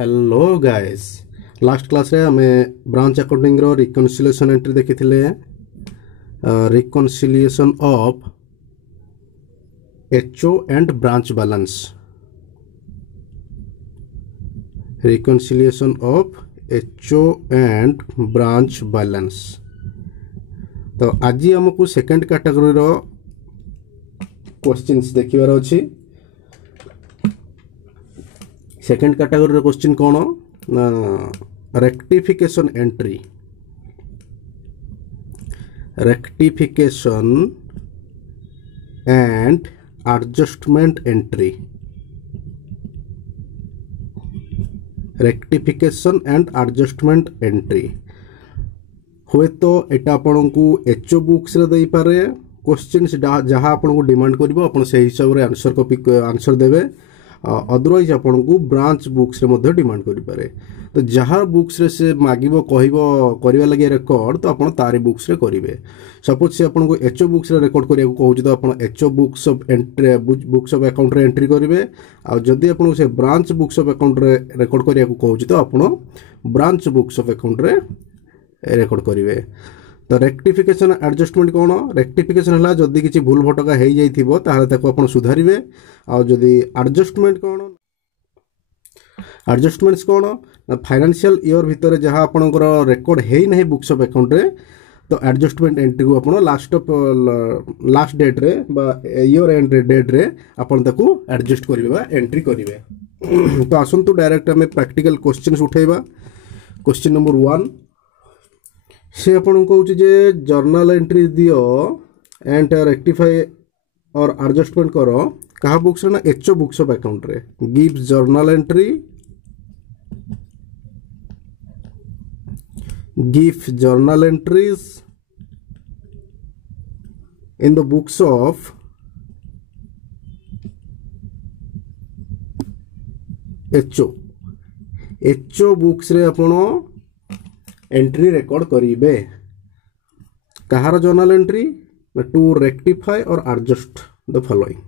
Hello guys, last class रे हमें branch accounting रो रिकन्सिलिएशन एंट्री देखी थिले। Reconciliation of HO and branch balance. Reconciliation of HO and branch balance. तो आज हमको सेकंड कैटेगरी रो क्वेश्चंस देखिबार अछि। सेकंड कैटेगरी रो क्वेश्चन कोन? Rectification entry. Rectification and adjustment entry. Rectification and adjustment entry हुए तो एटा आपन को एचओ बुक्स रे दे पारे क्वेश्चंस जहां आपन को डिमांड करबो अपन से हिसाब रे आंसर कॉपी आंसर देबे। अदरवाइज आपन को ब्रांच बुक्स रे मध्ये डिमांड करि पारे। तो जहां बुक्स रे से मागिबो कहिबो करिवा लागि रिकॉर्ड तो आपन तारी बुक्स रे करिवे। सपोज से आपन को एचओ बुक्स रे रिकॉर्ड करिया को कहउछि तो आपन HO books of entry books of account रे एंट्री करिवे। आ जदी आपन से ब्रांच बुक्स ऑफ अकाउंट रे रिकॉर्ड करिया को कहउछि तो आपन ब्रांच बुक्स ऑफ अकाउंट रे रिकॉर्ड करिवे। तो रेक्टिफिकेशन एडजस्टमेंट कोन? रेक्टिफिकेशन हला जदी किछि भूल भटका हेइ जाइथिबो ताहाले ताको आपण सुधारिवे। आ जदी एडजस्टमेंट कोन? एडजस्टमेंट्स कोन? फाइनेंशियल ईयर भितर जहां आपनकर रिकॉर्ड हेइ नहीं बुक्स ऑफ अकाउंट रे तो एडजस्टमेंट एंट्री को आपण लास्ट डेट रे बा ईयर एंड डेट रे आपण ताको एडजस्ट करिवे बा एंट्री करिवे। तो आसंतु डायरेक्ट हमें प्रैक्टिकल क्वेश्चंस उठेबा। क्वेश्चन नंबर 1 से अपन कहूँ जे जर्नल एंट्री दियो एंड रेक्टिफाई और एडजस्टमेंट करो कहा बुक्स रे ना एचओ बुक्स ऑफ अकाउंट रे। Gives journal entry, give journal entries in the books of HO. HO books रे अपन एंट्री रिकॉर्ड करिवे। कहार journal entry? To rectify or adjust the following.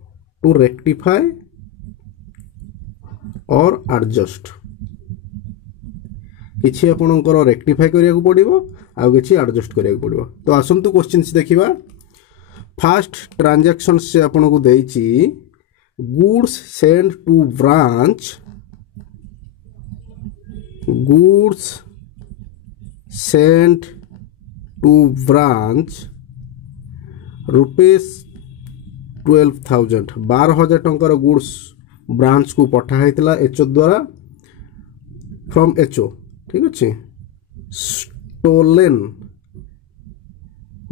To rectify or adjust किछि आपनकर rectify करिया को पड़िबो आ किछि एडजस्ट करिया को पड़िबो। तो आसंतु क्वेश्चंस देखिबा। फर्स्ट ट्रांजैक्शन से आपन को देइछि goods send to branch. Goods sent to branch rupees 12,000। 12,000 टंकार गुड्स ब्रांच को पठा हैतला एचओ द्वारा फ्रॉम एचओ। ठीक अछि। स्टोलेन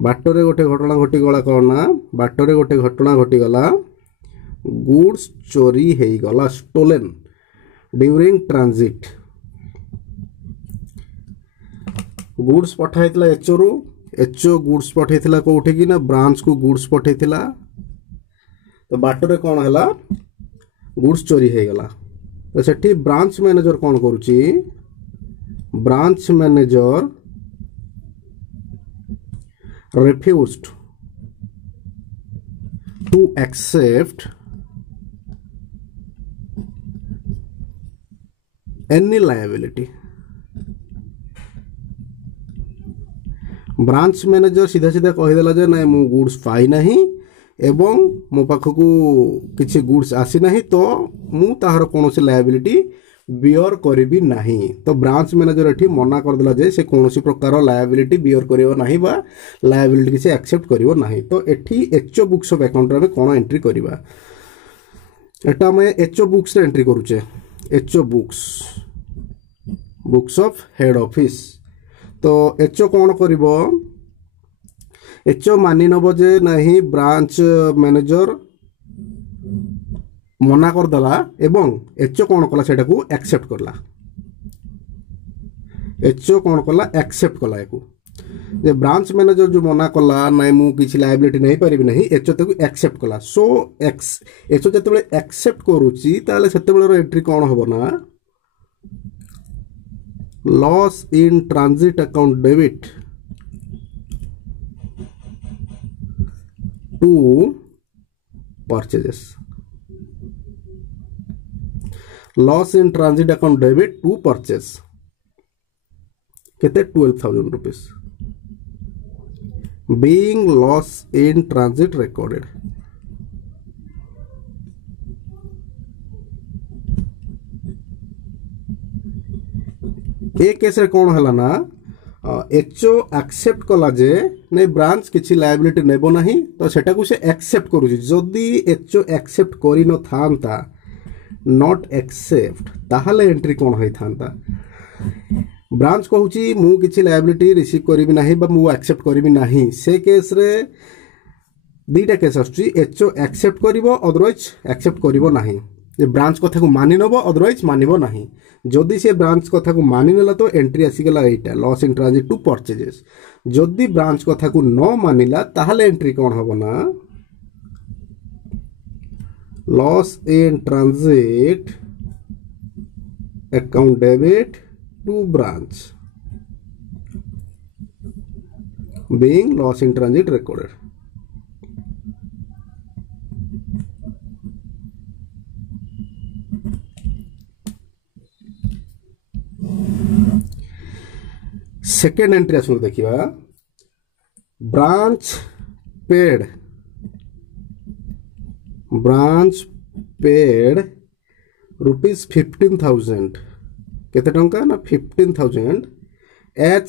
बाटरे गोटे घटना घटी गला कोना? बाटरे गोटे घटना घटी गला, गुड्स चोरी हेई गला। Stolen during transit. गुड्स पठाइतला एचओ रु। एचओ गुड्स पठाइतला कोठी कि ना ब्रांच को गुड्स पठाइतला। तो बाटरे कोन हला? गुड्स चोरी हे गला। तो सेठी ब्रांच मैनेजर कोन करूची? Branch manager refused to accept any liability. Branch manager सीधा सीधा कहीदेला जे ना मु गुड्स पाई नहीं एवं मो पाखक किसी गुड्स आसी नहीं तो मु ताहार कोनोसी लायबिलिटी बियर करिबी नहीं। तो ब्रांच मैनेजर एठी मना कर देला जे से कोनोसी प्रकार लायबिलिटी बियर करिवो नहीं बा लायबिलिटी से एक्सेप्ट करिवो नहीं। तो एठी एचओ बुक्स ऑफ अकाउंट रे कोन एंट्री करिबा? एटा मैं एचओ बुक्स रे एंट्री करूचे। HO books, books of head office. तो एचओ कौन करिवो? एचओ मानि नबो जे नहीं ब्रांच मैनेजर मना कर दला एवं एचओ कौन कला सेटा को एक्सेप्ट करला। एचओ कौन कला? एक्सेप्ट कला एको जे ब्रांच मैनेजर जो मना कला नहीं मु किछि लायबिलिटी नहीं परिबि नहीं, एचओ ताको एक्सेप्ट कला। सो एचओ जतबेले एक्सेप्ट करूची ताले सेतबेले एंट्री कौन हबो ना loss in transit account debit to purchases. Loss in transit account debit to purchase केते 12,000 rupees being loss in transit recorded. ए केस रे कौन हला ना एचओ एक्सेप्ट कला जे ने ब्रांच किछि लायबिलिटी नेबो नाही तो सेटा को से एक्सेप्ट करू जदी एचओ एक्सेप्ट करि न थांता नॉट एक्सेप्ट ताहले एंट्री कौन होई थांता ब्रांच कहूची मु किछि लायबिलिटी रिसीव करिबि नाही बा मु एक्सेप्ट करिबि नाही से केस रे दीटा केस आछी एचओ एक्सेप्ट करिवो अदरवाइज एक्सेप्ट करिवो नाही जे ब्रांच कथा को मानि नबो अदरवाइज मानिबो नाही जदि से ब्रांच कथा को मानि नेला तो एंट्री आसी गेला एटा loss in transit to purchases जदि ब्रांच कथा को न मानिला ताहले एंट्री कोन हबो ना loss in transit account debit to branch being loss in transit recorded. Second entry आसु देखिबा ब्रांच पेड रुपीस 15,000 केते टंका ना 15,000 एज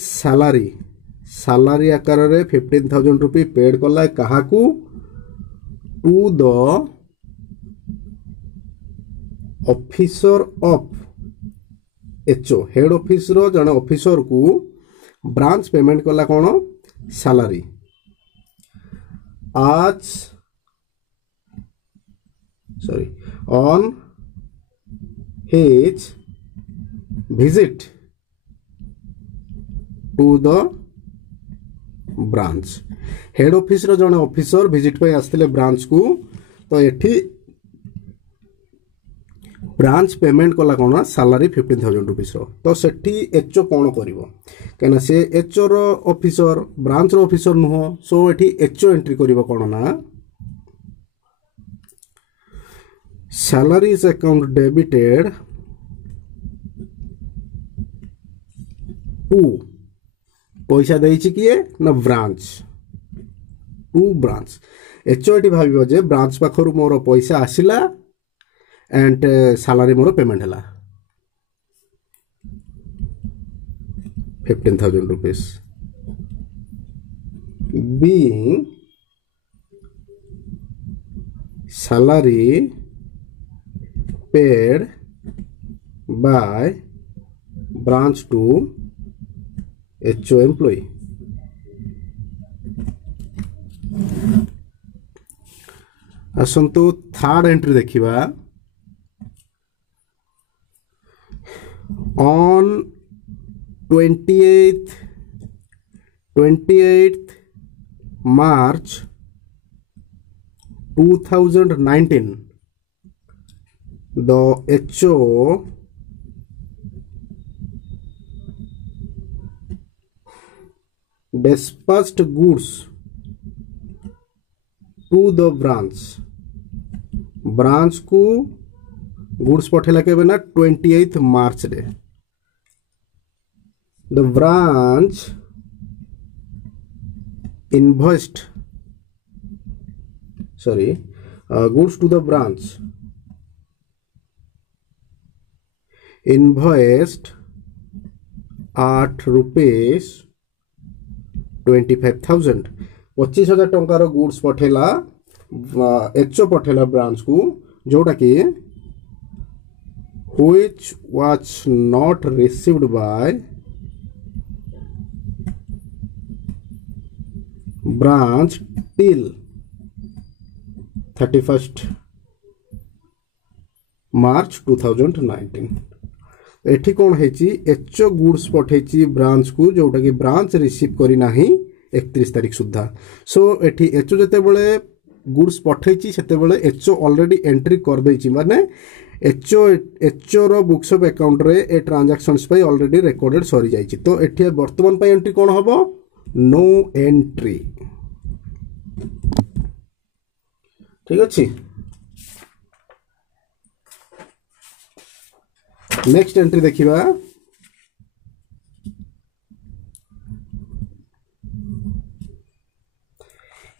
सैलरी आकार रे 15,000 रुपी पेड कला काहाकू to the officer of HO head office रो जने ऑफिसर को ब्रांच पेमेंट कला कोन सैलरी आज on his visit to the branch head office रो जने ऑफिसर विजिट पे आस्थिले ब्रांच को तो एठी ब्रांच पेमेंट कला कोन सैलरी 15,000 रुपीस रो तो सेठी एचओ कोन करिवो केना से एचओ रो ऑफिसर ब्रांच रो ऑफिसर नुहो सो एठी एचओ एंट्री करिवो कोन ना सैलरीज अकाउंट डेबिटेड टू पैसा देइछि किए ना ब्रांच टू ब्रांच एचओ एठी भाबिबो जे ब्रांच पाखरु मोर पैसा आसिला एंड सैलरी मोर पेमेंट हला 15,000 rupees being salary paid by branch to HO employee. आसंतु थर्ड एंट्री देखिबा on 28th March 2019 the HO dispatched goods to the branch को गुड्स पठेला केबे ना 28th मार्च रे the branch invoiced goods to the branch invoiced at rupees 25,000 25,000 टंकार goods पठेला HO पठेला branch को जोटा कि which was not received by branch till 31st March 2019 एठी कोन हेची एचओ गुड्स पठेची ब्रांच को जोटा कि ब्रांच रिसीव करी नाही 31 तारिख सुद्धा सो एठी एचओ जते बेले गुड्स पठेची सेते बेले एचओ ऑलरेडी एंट्री कर देची माने एचओ रो बुक्स ऑफ अकाउंट रे ए ट्रांजैक्शंस पे ऑलरेडी रिकॉर्डेड सरी जाईची तो एठी वर्तमान पे एंट्री कोन हबो नो एंट्री ठीक अछि नेक्स्ट एंट्री देखिबा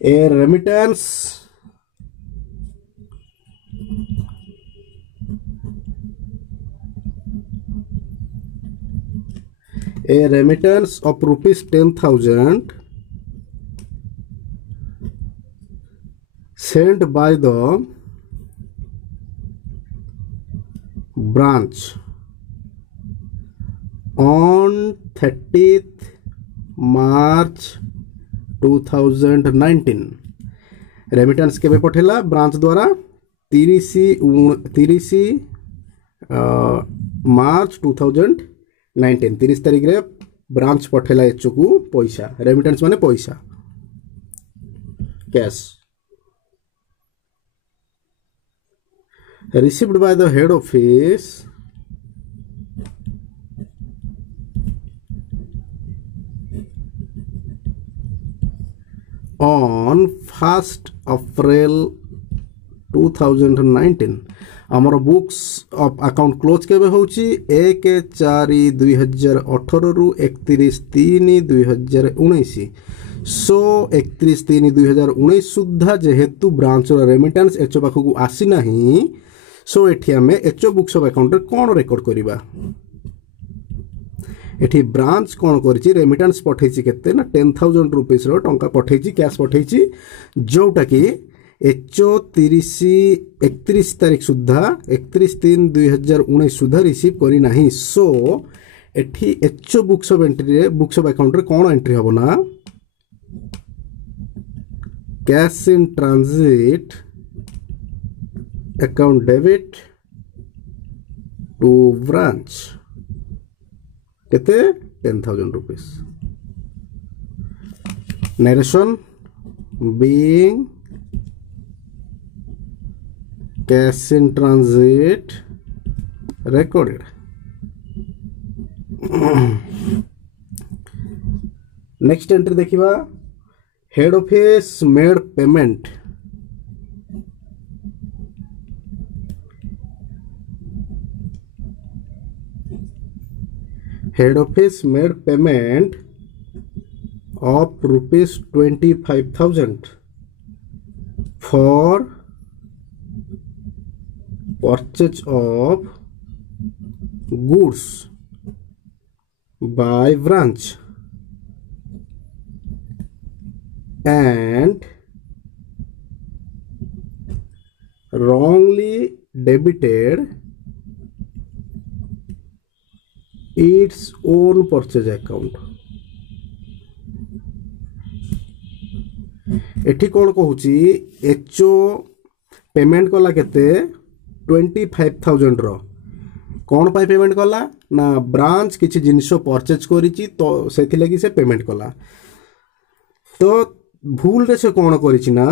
a remittance of rupees 10,000 sent by the branch on 30th March 2019 remittance केबे पठेला ब्रांच द्वारा 30 मार्च 2019 30 तारिख रे ब्रांच पठेला एचओ को पैसा रेमिटेंस माने पैसा cash received by the head office on 1st April 2019 आमर बुक्स ऑफ अकाउंट क्लोज केबे होची 1/4/2018 रु 31/3/2019 सो 31/3/2019 सुद्धा जेहेतु ब्रांच रेमिटेंस एचओ पाखु आसी नाही सो एठी हमें एचओ बुक्स ऑफ अकाउंट रे कोन रेकॉर्ड करिबा एठी ब्रांच कोन करछि रेमिटेंस पठैछि केते ना 10,000 रुपीस रो टंका पठैछि कैश पठैछि जोटा कि एचओ 31 तारिख सुद्धा 31/3/2019 सुद्धा रिसीव करी नाही सो एठी एचओ बुक्स ऑफ एंट्री रे बुक्स ऑफ अकाउंट रे कोन एंट्री हबो ना cash in transit account debit to branch केते 10,000 rupees narration being cash in transit recorded next entry देखिबा head office made payment head office made payment of rupees 25,000 for purchase of goods by branch and wrongly debited its own purchase account एठी कौन कहूची HO payment कला केते 25,000 रो कौन पाई payment कला ना branch किछि जिनिस परचेज करिछि तो सेथि लागि से पेमेंट कला तो भूल रे से कौन करिछि ना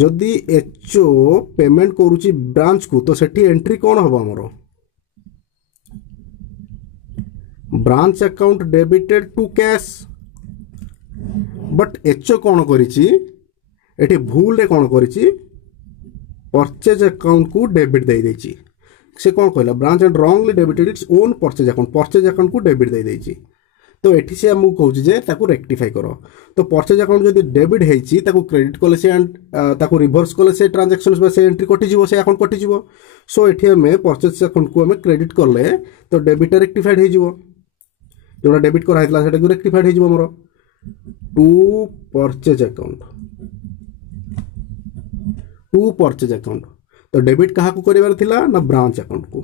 जदि एचओ पेमेंट करूची ब्रांच को तो सेठी एंट्री कौन हबो हमरो branch account debited to cash but HO कौन करिछि एठी भूल रे कौन करिछि परचेज अकाउंट को डेबिट दे देछि से कौन कहला branch and wrongly debited its own purchase account को डेबिट दे देछि तो एठी से हमहु कहूछि जे ताको रेक्टिफाई करो तो परचेज अकाउंट जदि डेबिट हेछि ताको क्रेडिट कले से एंड ताको रिवर्स कले से ट्रांजैक्शंस बा से एंट्री कटि जिवो से अकाउंट कटि जिवो सो एठी हमें परचेज अकाउंट को हमें क्रेडिट करले तो डेबिट रेक्टिफाइड हे जिवो जोड़ा डेबिट करा हेतला सेटा रेक्टिफाइड हे जिवो हमरो टू परचेज अकाउंट तो डेबिट कहा को करिवार थिला ना ब्रांच अकाउंट को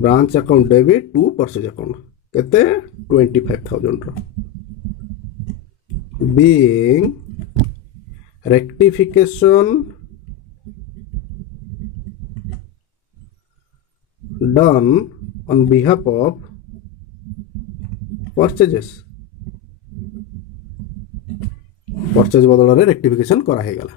branch account debit to purchase account केते 25,000 रो being rectification done on behalf of purchases purchase बदल रे रेक्टिफिकेशन करा हे गला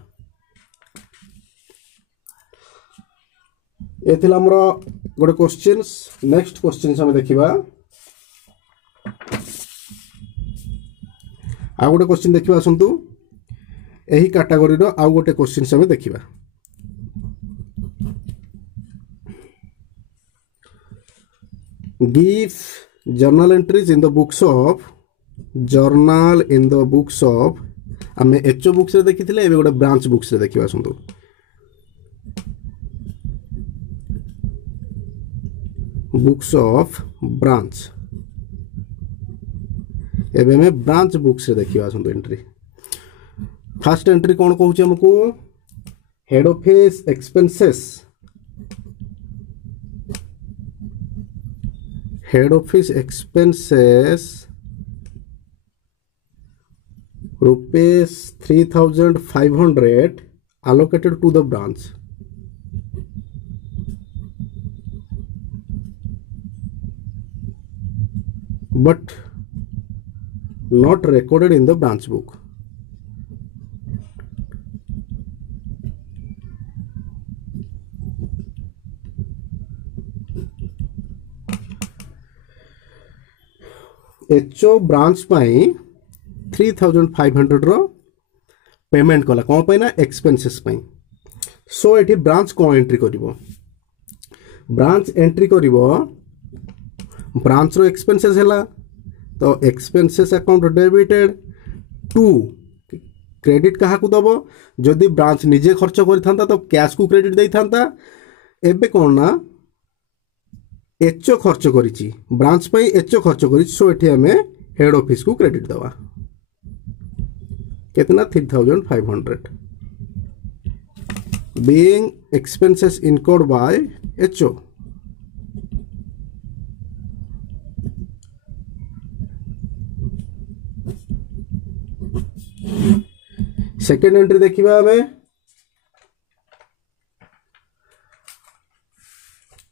एथिला हमरो गोटे क्वेश्चंस नेक्स्ट क्वेश्चंस हम देखिबा आ गोटे क्वेश्चन देखिबा असंतु एही कैटेगरी रो आ गोटे क्वेश्चंस हम देखिबा give journal entries in the books of journal in the books of आम एचओ बुक्स रे देखिथिले एबे गोटे ब्रांच बुक्स रे देखिबा सुंदु बुक्स ऑफ ब्रांच एबे में ब्रांच बुक्स रे देखिबा सुंदु एंट्री फर्स्ट एंट्री कोन कहूची हमको head office expenses head office expenses rupees 3,500 allocated to the branch but not recorded in the branch book. HO branch पाई 3,500 रो पेमेंट कला कौन पाई ना एक्सपेंसेस पाई सो एठी ब्रांच कौन एंट्री करिवो ब्रांच एंट्री करिवो ब्रांच रो एक्सपेंसेस हैला तो expenses account debited to credit कहा को दबो जदि ब्रांच निजे खर्च करिथांता तो कैश को क्रेडिट देइथांता एबे कोन ना एचओ खर्च करिछि ब्रांच पई एचओ खर्च करिछि सो एठी हमें हेड ऑफिस को क्रेडिट दवा कितना 3,500 being expenses incurred by HO second entry देखिबा हमें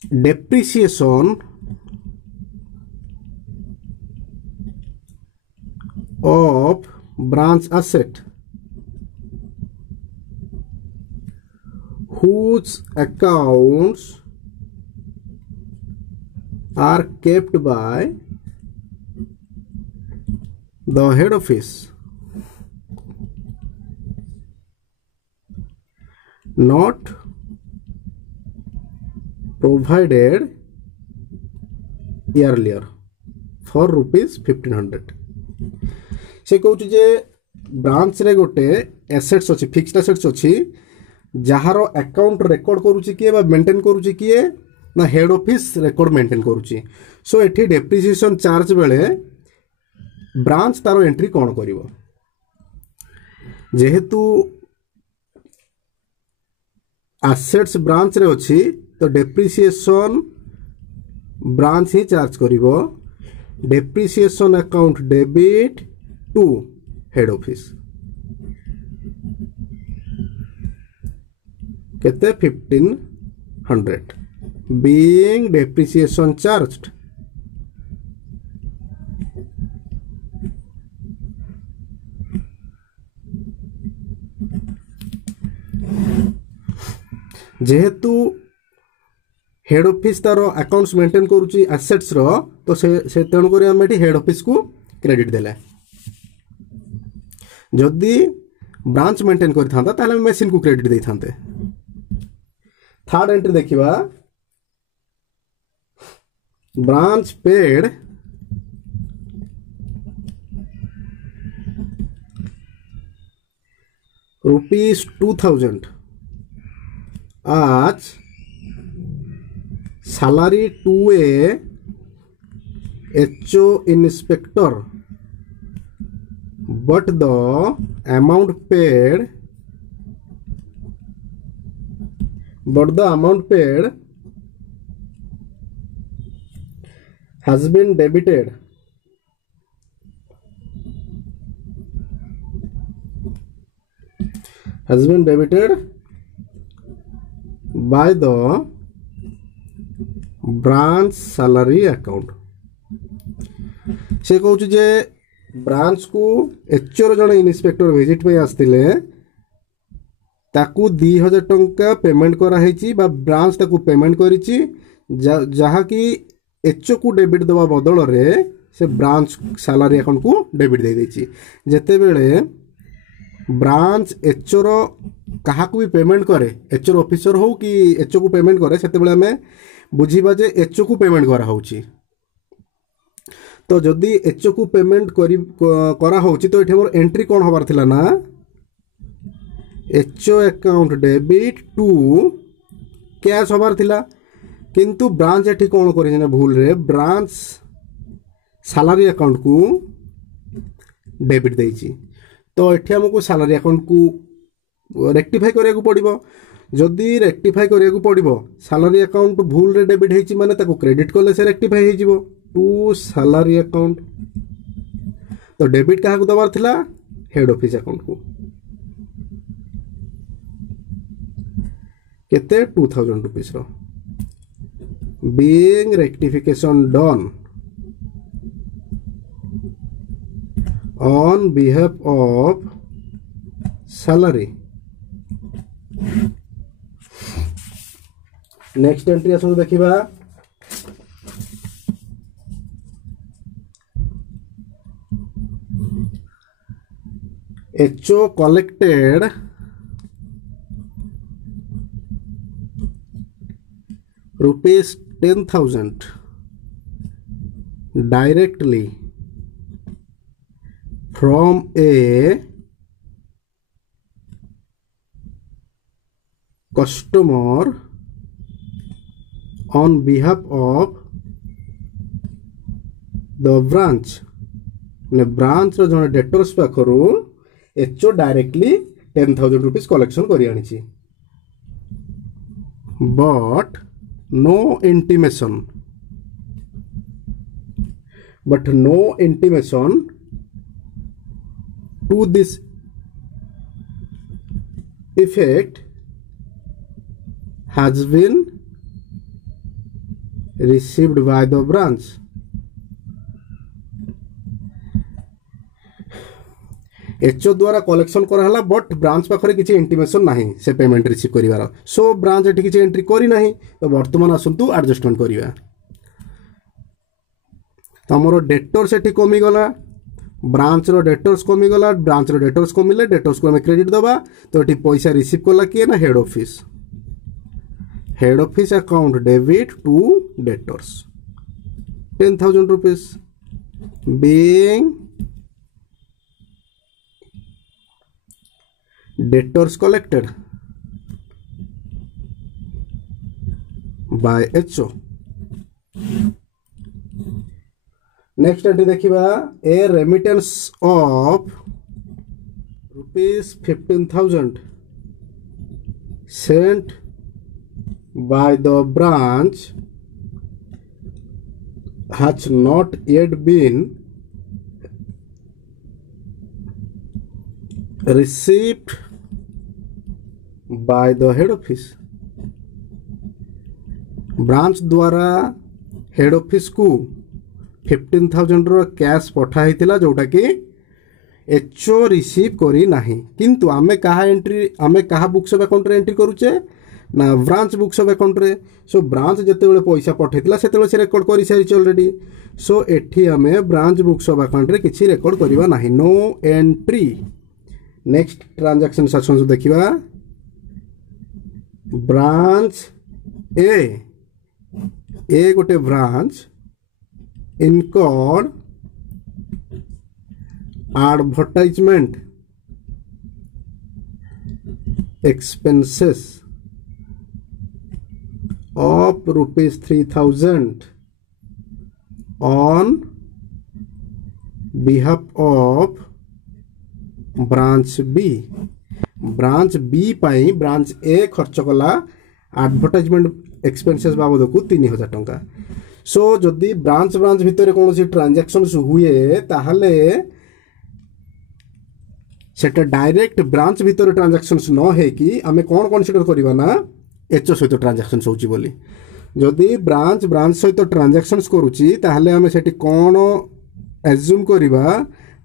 depreciation of branch asset whose accounts are kept by the head office not provided earlier for rupees 1,500 से कहूँ जे ब्रांच रे गोटे एसेट्स अच्छी फिक्स्ड एसेट्स अच्छी जार अकाउंट रेकर्ड करुच्ची किए मेंटेन करुच्ची किए ना हेड ऑफिस रेकर्ड मेंटेन करुच्ची सो एठी डेप्रिसिएशन चार्ज बेले ब्रांच तार एंट्री कौन करिवो जेहेतु एसेट्स ब्रांच रे अच्छी तो डेप्रिसिएशन ब्रांच ही चार्ज करिवो depreciation account debit to head office केते 1,500 being depreciation charged जेहेतु हेड ऑफिस तार अकाउंट्स मेंटेन करुच्ची एसेट्स रो तो से तेणुक आम हेड ऑफिस को क्रेडिट देले जदि ब्रांच मेंटेन कर मेसीन को क्रेडिट दे था थर्ड एंट्री देखिबा ब्रांच पेड ₹2,000 आज salary to a HO inspector but the amount paid has been debited by the branch salary account से कहूँ जे ब्रांच को एचओर जन इन्स्पेक्टर विजिट पे आसते ताकू 2,000 टंका पेमेंट कराई ब्रांच ताकू पेमेंट करी जहाँकि एचओ को डेबिट देवा बदल रे से ब्रांच सैलरी अकाउंट को डेबिट दे देछि जेते बेले ब्रांच एचओर क्या भी पेमेंट करे एचओर ऑफिसर हो कि एचओ को पेमेंट करे सेते बेले हमें बुझीबा जे एचओ को पेमेंट करा होची तो जदि एचओ को पेमेंट करा होची तो एठी हमर एंट्री कोन हबार थिला ना HO account debit to cash हबार थिला किंतु ब्रांच एठी कोन करि ना भूल रे ब्रांच सैलरी अकाउंट को डेबिट देइची तो एठी हमको सैलरी अकाउंट को रेक्टिफाई करिया को पड़िबो जदि रेक्टिफाई करिया को पड़िबो सैलरी अकाउंट भूल रे डेबिट हेची माने ताको क्रेडिट करले से रेक्टिफाई हे जिवो टू सैलरी अकाउंट तो डेबिट कहा को दबार थिला हेड ऑफिस अकाउंट को केते 2000 रुपीस रो being rectification done on behalf of salary next entry आसो देखिबा HO collected rupees 10,000 directly from a customer on behalf of the branch ने ब्रांच रो जने डेटर्स पाखरु एचओ डायरेक्टली 10,000 रुपीस कलेक्शन करि आनिछि but no intimation to this effect has been received by the branch HO द्वारा collection कराला but branch पाखरे किसी इंटिमेशन नाही से पेमेंट रिसीव करिवार सो ब्रांच एठी किसी एंट्री करी नाही तो वर्तमान आसंतु एडजस्टमेंट करिवा तमरो डेटर्स एठी कमी गला ब्रांच रो डेटर्स कमी गला ब्रांच रो डेटर्स कमिले डेटर्स को हमें क्रेडिट दबा तो एठी पैसा रिसीव करला किए ना head office account debit to debtors 10,000 rupees being debtors collected by HO next entry देखिबा a remittance of rupees 15,000 sent by the branch has not yet been received by the head office branch द्वारा head office को 15,000 रो cash पठाई थिला जोटा कि HO receive करी नाही किंतु आमे कहा बुक्स ऑफ अकाउंट रे एंट्री करूचे ना ब्रांच बुक्स ऑफ अकाउंट रे सो ब्रांच जते बेले पैसा पठाइतिला सेते बेले से रेकॉर्ड करी सारी ऑलरेडी सो एठी आमे ब्रांच बुक्स ऑफ अकाउंट रे किछि रेकॉर्ड करिवा नाही no entry next transaction section देखिबा ब्रांच ए गोटे branch incurred advertisement expenses of rupees 3,000 on behalf of branch B branch B पाई ब्रांच ए खर्च कला एडवर्टाइजमेंट एक्सपेंसेस बाबद को 3,000 टंका सो जदि ब्रांच भितर कौन ट्रांजैक्शन हुए ताहले सेटा डायरेक्ट ब्रांच भितर ट्रांजैक्शन न है कि आमे कौन कन्सिडर करबा ना एचओ सहित ट्रांजैक्शन होची बोली जदि ब्रांच सहित ट्रांजैक्शन करूची ताहले आमे सेठी कौन एज्यूम करबा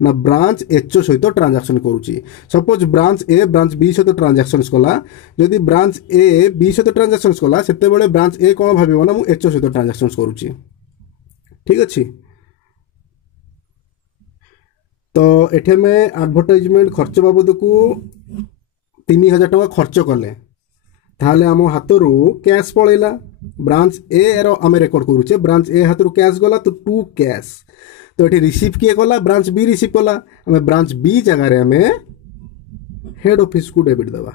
ना ब्रांच एचओ सहित ट्रांजैक्शन करूची सपोज ब्रांच ए ब्रांच बी सहित ट्रांजैक्शन कला जदि ब्रांच ए बी सहित ट्रांजैक्शन कला सेते बेले ब्रांच ए कौन भाबिबो ना मु एचओ सहित ट्रांजैक्शन करूची ठीक अछि तो एठे में एडवर्टाइजमेंट खर्च बाबद को 3,000 टका खर्च कले ताहले आम हाथरू कैश पळैला ब्रांच ए रो आमे रेकॉर्ड करूचे ब्रांच ए हाथरू कैश गला तो टू कैश तो ये रिसीव किए कला ब्रांच बी रिसीव कला आम ब्रांच बी जगह आम हेड ऑफिस को डेबिट दबा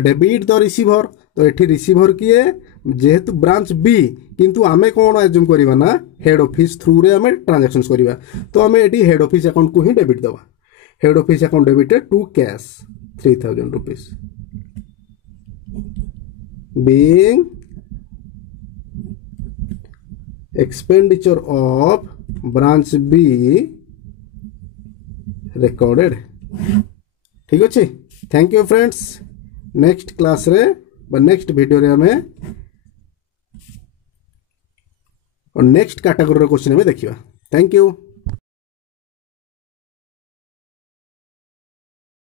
डेबिट द रिसीभर तो ये रिसीभर किए जेहेतु ब्रांच बी किंतु आमे कौन एज्यूम करवा ना हेड ऑफिस थ्रू रे आमे ट्रांजैक्शंस करवा तो आमे एटी हेड ऑफिस अकाउंट को ही डेबिट दबा head office account debited to cash 3000 rupees being expenditure of branch B recorded ठीक अच्छे thank you friends next class रे नेक्स्ट वीडियो रे हमें और नेक्स्ट कैटेगरी क्वेश्चन में देखिए थैंक यू।